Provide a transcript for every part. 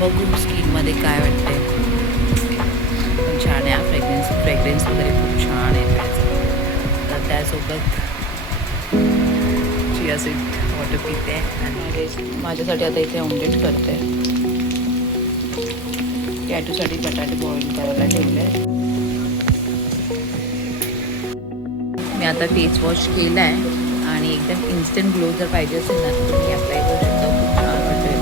बघू स्किनमध्ये काय वाटते. पण छान आहे. फ्रेग्रन्स वगैरे खूप छान आहे त्याचं. तर त्यासोबत चिया सीड वॉटर पिते आणि माझ्यासाठी आता इथे ऑमलेट करते. कॅटूसाठी बटाटे बॉईल करायला ठेवले. मी आता फेस वॉश केला आहे आणि एकदम इन्स्टंट ग्लो जर पाहिजे असेल ना तर तुम्ही अप्लाय करू शकता. खूप छान वाटेल.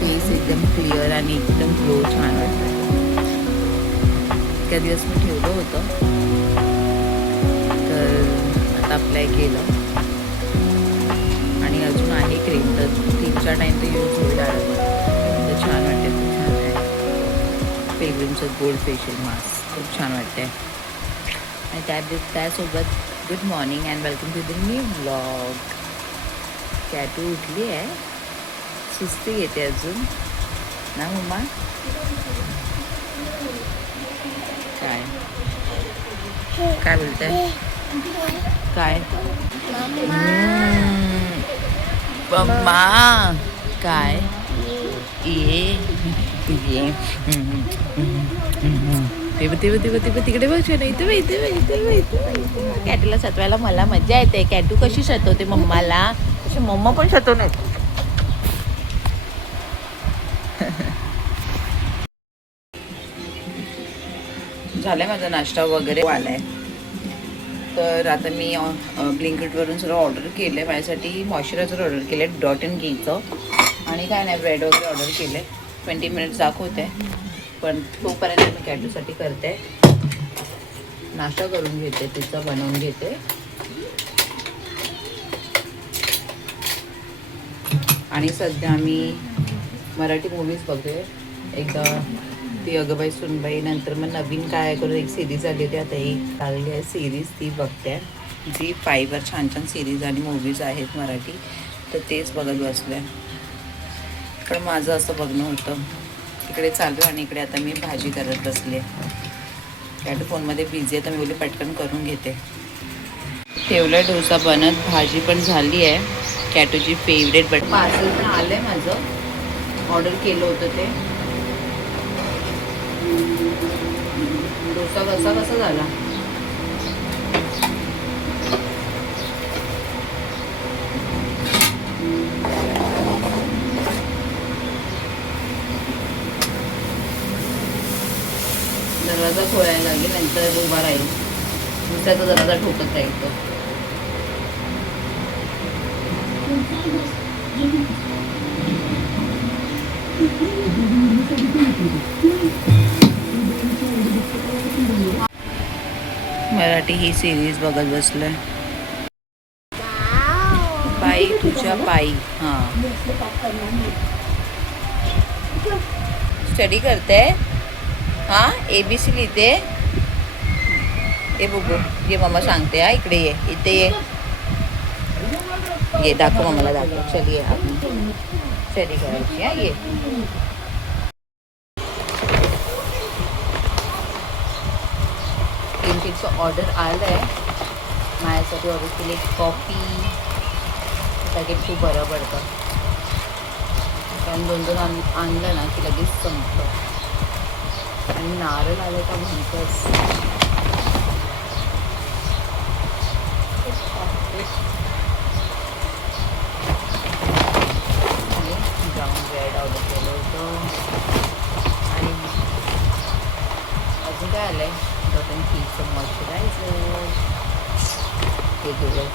फेस एकदम क्लिअर आणि एकदम ग्लो छान वाटतं. इतक्या दिवस मी ठेवलं होतं तर आता अप्लाय केलं आणि अजून आहे क्रीम तर 3-4 टाईम तर यूज होईल तर छान वाटते. खूप छान आहे. पेलग्रिमचं गोल्ड फेशियल मास्क खूप छान वाटते. आणि त्यासोबत good morning and welcome to the new blog. कॅटू उठली आहे. सुस्ती येते अजून ना मम्मा. काय काय बोलताय. काय मम्मा काय ये तिकडे बघ ना. इथे कॅटूला सतवायला मला मजा येते. कॅटू कशी सतवते मम्माला तशी मम्मा पण सतवणार. झालाय माझा नाश्ता वगैरे आलाय. तर आता मी ब्लिंकिटवरून सगळं ऑर्डर केलं आहे. माझ्यासाठी मॉइश्चरायझर ऑर्डर केलं आहे .in-चं आणि काय नाही ब्रेड वगैरे ऑर्डर केले. 20 मिनिट्स दाखवते पण तोपर्यंत मी कॅटूसाठी करते. नाश्ता करून घेते तिचा बनवून घेते आणि सध्या मी मराठी मूवीज बघते. एकदा ती अगबाई सुनबाई नंतर मग नवीन काय करून एक सिरीज आली होती. आता एक चालली आहे सिरीज ती बघते. ZEE5वर छान छान सिरीज आणि मूवीज आहेत मराठी तर तेच बघत बसले. पण माझं असं बघणं होतं इकडे चालू आणि इकडे आता मी भाजी करत बसले. कॅटू फोनमध्ये बिझी आहे तर मी बोलली पटकन करून घेते. ठेवलं डोसा बनत. भाजी पण झाली आहे. कॅटूची फेवरेट बट पार्सल पण आलं आहे माझं. ऑर्डर केलं होतं ते. डोसा कसा झाला. दरवाजा खोलायला लागेल नंतर उभा राहील. दुसऱ्याचा दरवाजा ठोकत राहील तो. मराठी ही सिरीज बघत बसलोय. पायी तुझ्या पायी. हां स्टडी करते. हां ABC लिहिते. ये बघू ये मम्मा सांगते. हा इकडे ये. इथे ये दाखव मम्माला दाखव. चल ये आपण स्टडी करायची. हा ये. ब्लिंकिटचं ऑर्डर आलं आहे. माझ्यासाठी ऑर्डर केली कॉफी पॅकेट खूप बरं पडतं कारण 2-2 आणलं ना की लगेच संपतं. आणि नारळ आलं का म्हणतंच. आणि ब्राऊन ब्रेड ऑर्डर केलं होतं. आणि अजून काय आलं आहे .in-चं मॉइश्चरायझर हे दिलं.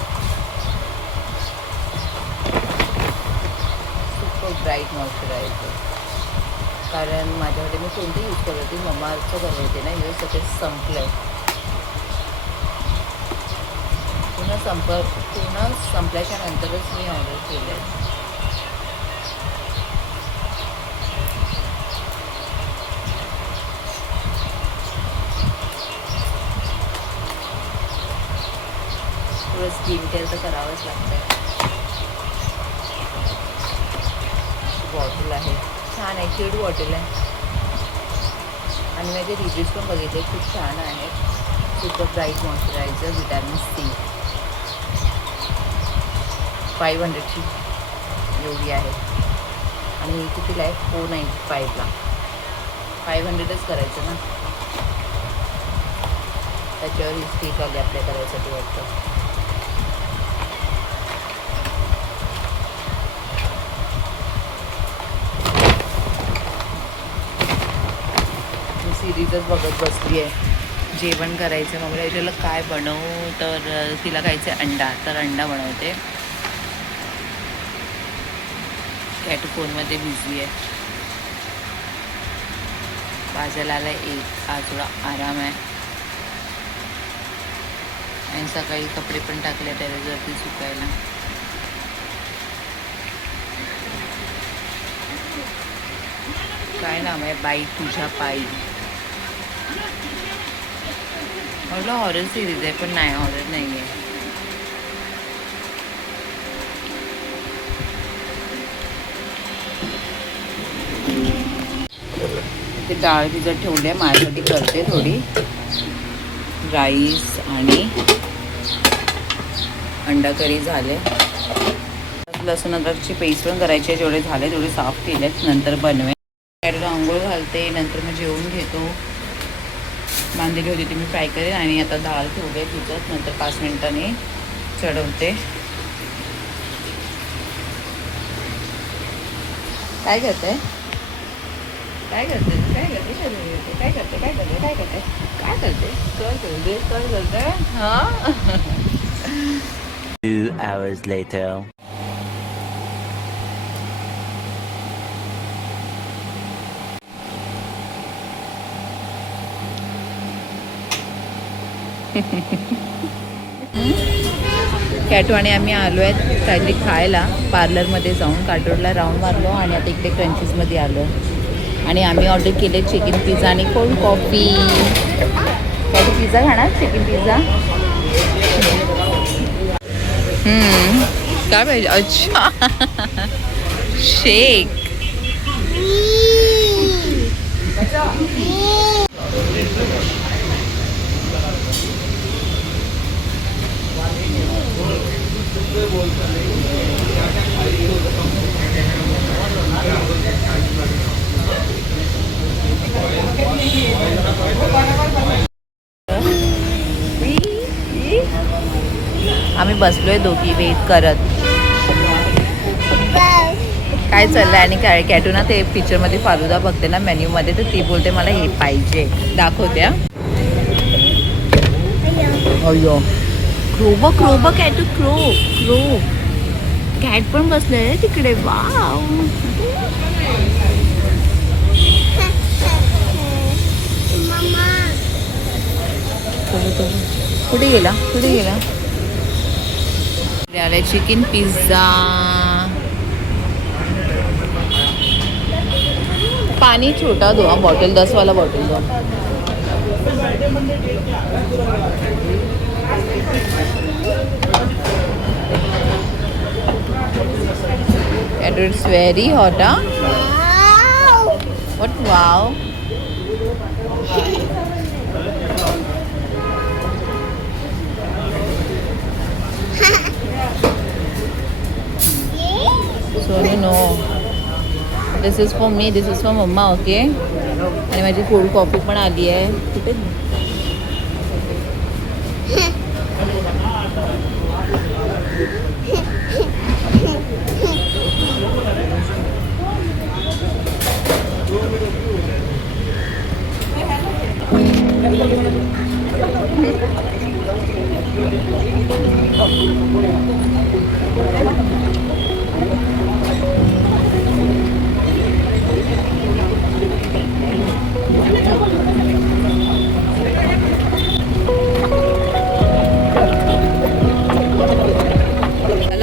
सुपर ब्राईट मॉइश्चरायझर कारण माझ्याकडे मी कोणती यूज करत होती. मम्माचं करत होते ना यूज तर ते संपलं आहे. पुन्हा संपल्याच्या नंतरच मी ऑर्डर केलं आहे. थोडं स्किन केअर तर करावंच लागतं आहे. बॉटल आहे छान आहे. क्यूट बॉटल आहे आणि माझे रिव्ह्यूज पण बघितले खूप छान आहेत. Super bright moisturiser vitamin C 500ची एवढी आहे. आणि हे कितीला आहे 495ला. 500च करायचं ना, त्याच्यावर ही स्टिक आली अप्लाय करायसाठी वाटतं. सिरीजच बघत बसली आहे. जेवण करायचं मग याच्याला काय बनवू, तर तिला खायचं अंडा, तर अंडा बनवते. कॅटू फोनमध्ये बिझी आहे. वाजायला आला 1. आज थोडा आराम आहे. आणि सकाळी कपडे पण टाकले टेरेसवरती सुकायला. काय नाव आहे, बाई तुझ्या पायी. म्हटलं हॉरर सिरीज आहे, पण नाही, हॉरर नाही आहे. ते डाळ भिजत ठेवली आहे, माझ्यासाठी करते थोडी. राईस आणि अंडा करी झाले. लसूण अद्रकची पेस्ट पण करायची आहे. जेवढे झाले तेवढे साफ केले, नंतर बनवे. कॅरेला आंघोळ घालते, नंतर मग जेवून घेतो. बांधलेली होती ती मी फ्राय करेन. आणि आता डाळ ठेवले भिजत, नंतर 5 मिनिटांनी चढवते. काय करते, काय करते, काय करते, काय करते, काय करते, काय करते, काय करते, काय करते, काय करते, हा. 2 hours later. कॅटू आणि आम्ही आलो आहेत काहीतरी खायला पार्लरमध्ये जाऊन. काटोरला राऊंड मारलो आणि आता इकडे क्रंचीजमध्ये आलो. आणि आम्ही ऑर्डर केले चिकन पिझ्झा आणि कोल्ड कॉफी. कॅटू पिझ्झा खाणार, चिकन पिझ्झा. काय पाहिजे, अच्छा शेक. आम्ही बसलोय दोघी वेट करत. काय चाललंय, आणि काय कॅटू ना ते पिक्चरमध्ये फालुदा बघते ना मेन्यूमध्ये, तर ती बोलते मला हे पाहिजे, दाखवत्या. अयो क्रोब, क्रोब कॅटू, क्रो क्रो. कॅट पण बसलंय तिकडे, वाव. कुठे गेला, कुठे गेला. आलाय चिकन पिझ्झा. पानी छोटा दो, बॉटल 10 वाला बॉटल दो. It's very hot, huh? Wow. What wow? So you know, this is for me, this is for mama, okay? आणि माझी कोल्ड कॉफी पण आली आहे. कुठे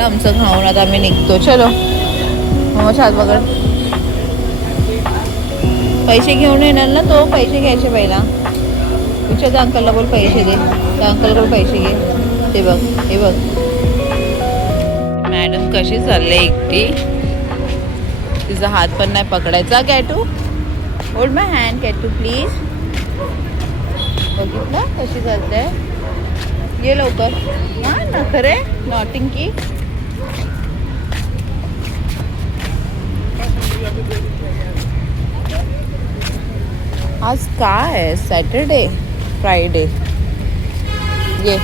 आमचं खाऊन आता आम्ही निघतो. चलो मग छात बघा. पैसे घेऊन येणार ना तो, पैसे घ्यायचे पहिला. विचार त्या अंकलला बोल पैसे दे, त्या अंकलकडे पैसे घे. ते बघ, हे बघ मॅडम कशी चालले एकटी. तिचा हात पण नाही पकडायचा. कॅटू होल्ड माय हँड, कॅटू प्लीज. बघितलं कशी चालते. ये लवकर. हा ना खरे नॉटिंग की. आज काय आहे? Saturday Friday. ये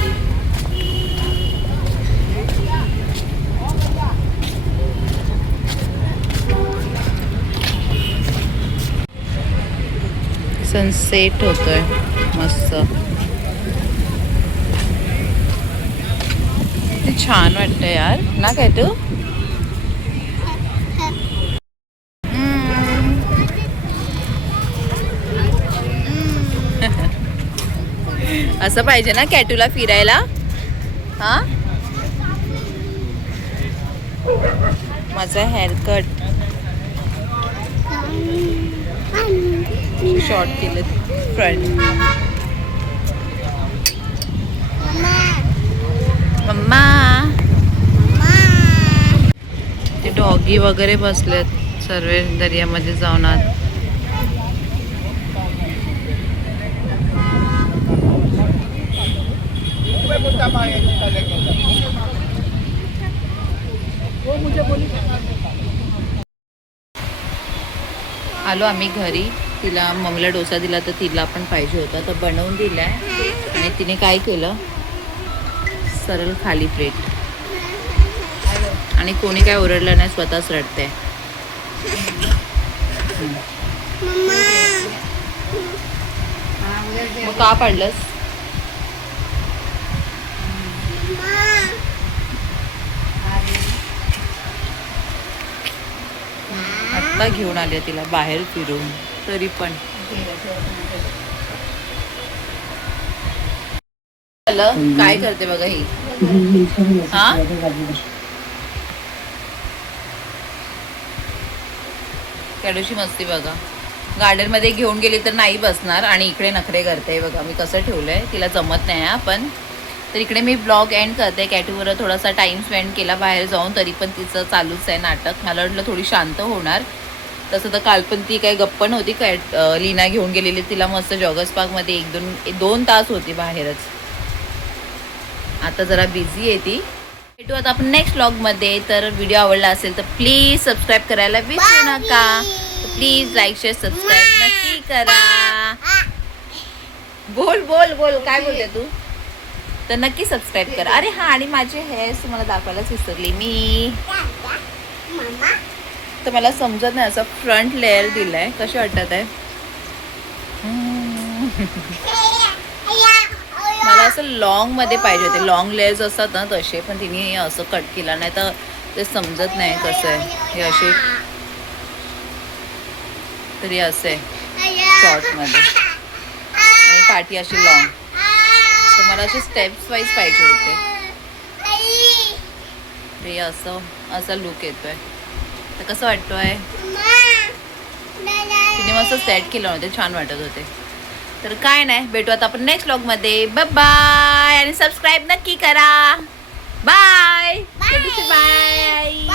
सनसेट होतोय मस्त. ते छान वाटतंय यार ना. काय तू असं पाहिजे ना कॅटूला फिरायला. हा माझा हेअरकट शॉर्ट केलं फ्रंट. मम्मा ते डॉगी वगैरे बसलेत सर्व दर्यामध्ये जाऊन आत. आलो आम्ही घरी. तिला मम्मीला डोसा दिला तर तिला पण पाहिजे होता तर बनवून दिलाय. आणि तिने काय केलं सरळ खाली प्लेट. आणि कोणी काय ओरडलं नाही स्वतःच रडते. मग का पाडलंस? आत्ता घेऊन आले तिला बाहेर फिरून तरी पण. काय करते बघा ही. हा कॅडूची मस्ती बघा. गार्डन मध्ये घेऊन गेली तर नाही बसणार आणि इकडे नखरे करते बघा. मी कसं ठेवलंय तिला जमत नाही आपण. तर इकडे मी ब्लॉग एंड करते. कॅटूवर थोडासा टाइम स्पेंड केला बाहेर जाऊन तरी पण तिचं चालूच आहे नाटक. मला वाटलं थोडी शांत होणार. तसं तर काल पण ती काही गप्प नव्हती. लीना घेऊन गेलेली तिला मस्त जॉगर्स पार्कमध्ये 1-2 तास होती बाहेरच. आता जरा बिझी आहे ती. भेटू आता आपण नेक्स्ट व्लॉगमध्ये. तर व्हिडिओ आवडला असेल तर प्लीज सबस्क्राईब करायला विसरू नका. प्लीज लाईक शेअर सबस्क्राईब नक्की करा. बोल बोल बोल काय बोलते तू. तर नक्की सबस्क्राईब करा. अरे हा आणि माझे हेअर्स तुम्हाला दाखवायलाच विसरली मी. तर मला समजत नाही असं फ्रंट लेअर दिलाय कसे वाटत आहे. मला असं लॉंग मध्ये पाहिजे होते. लॉंग लेअर्स असतात ना तसे पण तिने असं कट केला नाही तर ते समजत नाही कसं आहे. हे असे तरी असे शॉर्ट मध्ये आणि पाठी अशी लॉंग. तर मला असे स्टेप्स वाईज पाहिजे होते. ते असं लुक येतोय. तर कसं वाटतोय. तिने मस्त सेट केलं होते छान वाटत होते. तर काय नाही भेटू आता आपण नेक्स्ट व्लॉगमध्ये. बाय बाय आणि सबस्क्राईब नक्की करा. Bye bye.